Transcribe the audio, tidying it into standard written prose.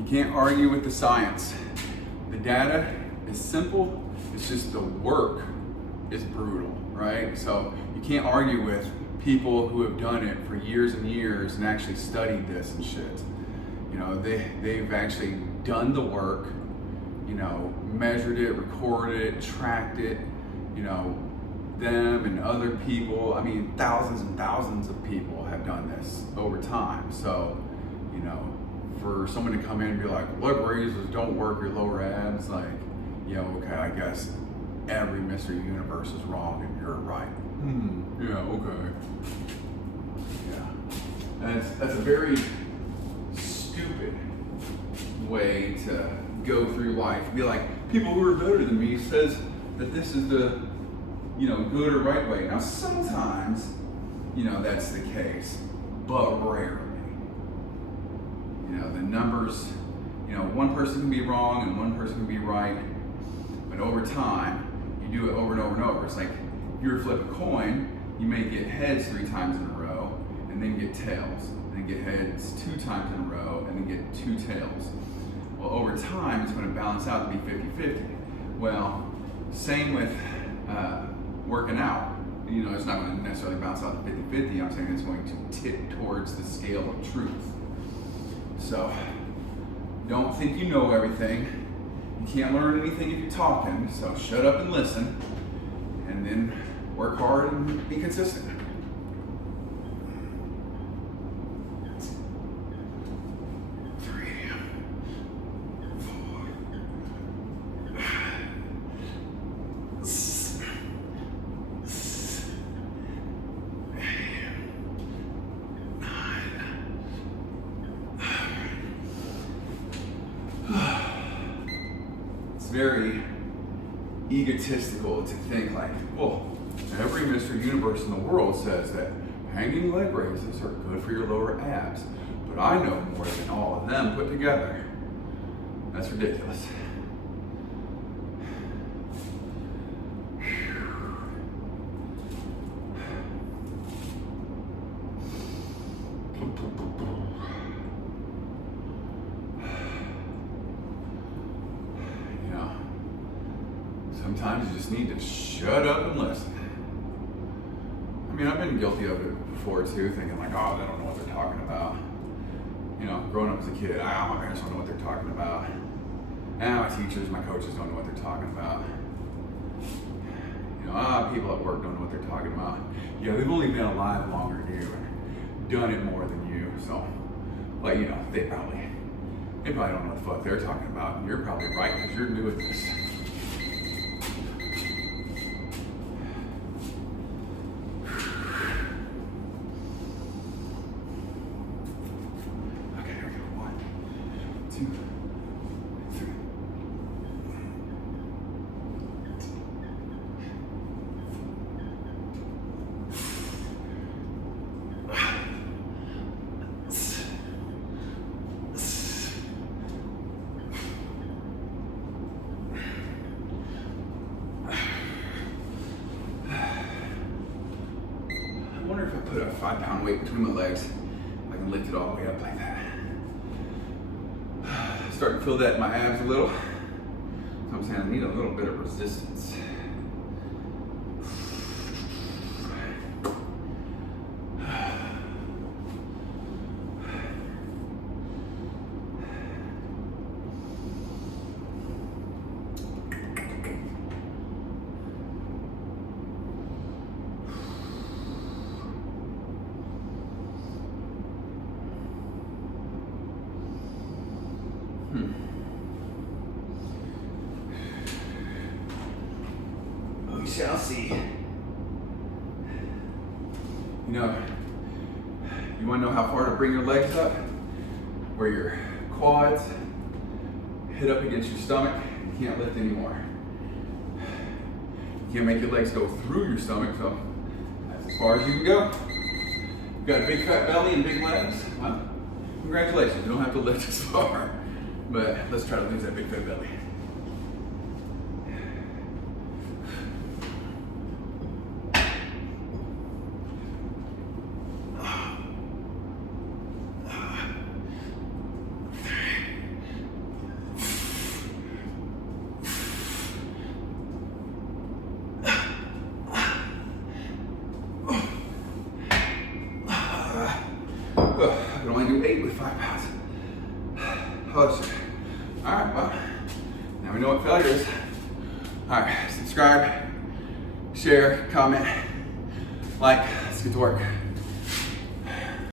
You can't argue with the science. The data is simple, it's just the work is brutal, right? So you can't argue with people who have done it for years and years and actually studied this and shit. You know, they've actually done the work, you know, measured it, recorded it, tracked it, you know, them and other people, I mean, thousands and thousands of people have done this over time. So, you know, for someone to come in and be like, leg raises don't work your lower abs, like, you know, okay, I guess every Mr. Universe is wrong and you're right. Yeah, okay. Yeah. And that's a very stupid way to go through life. Be like, people who are better than me says that this is the, you know, good or right way. Now sometimes, you know, that's the case, but rarely. You know, the numbers, you know, one person can be wrong and one person can be right, but over time, you do it over and over and over. It's like, if you were to flip a coin, you may get heads 3 times in a row, and then get tails, and then get heads 2 times in a row, and then get 2 tails. Well, over time, it's going to balance out to be 50-50. Well, same with working out. You know, it's not going to necessarily bounce out to 50-50. I'm saying it's going to tip towards the scale of truth. So, don't think you know everything. You can't learn anything if you're talking, so shut up and listen, and then work hard and be consistent. Very egotistical to think like, well, every Mr. Universe in the world says that hanging leg raises are good for your lower abs, but I know more than all of them put together. That's ridiculous. Sometimes you just need to shut up and listen. I mean, I've been guilty of it before too, thinking like, oh, they don't know what they're talking about. You know, growing up as a kid, my parents don't know what they're talking about. My teachers, my coaches don't know what they're talking about. You know, people at work don't know what they're talking about. Yeah, they've only been alive longer than you and done it more than you. So, like, you know, they probably don't know what the fuck they're talking about. And you're probably right because you're new at this. Put a 5-pound weight between my legs, I can lift it all the way up like that. Starting to feel that in my abs a little. So I'm saying I need a little bit of resistance. We shall see. You know, you want to know how far to bring your legs up? Where your quads hit up against your stomach, you can't lift anymore. You can't make your legs go through your stomach, so that's as far as you can go. You've got a big fat belly and big legs. Well, congratulations, you don't have to lift as far. But let's try to lose that big fat belly. I can only do 8 with 5 pounds. Oh, shit. All right, well, now we know what failure is. All right, subscribe, share, comment, like, let's get to work.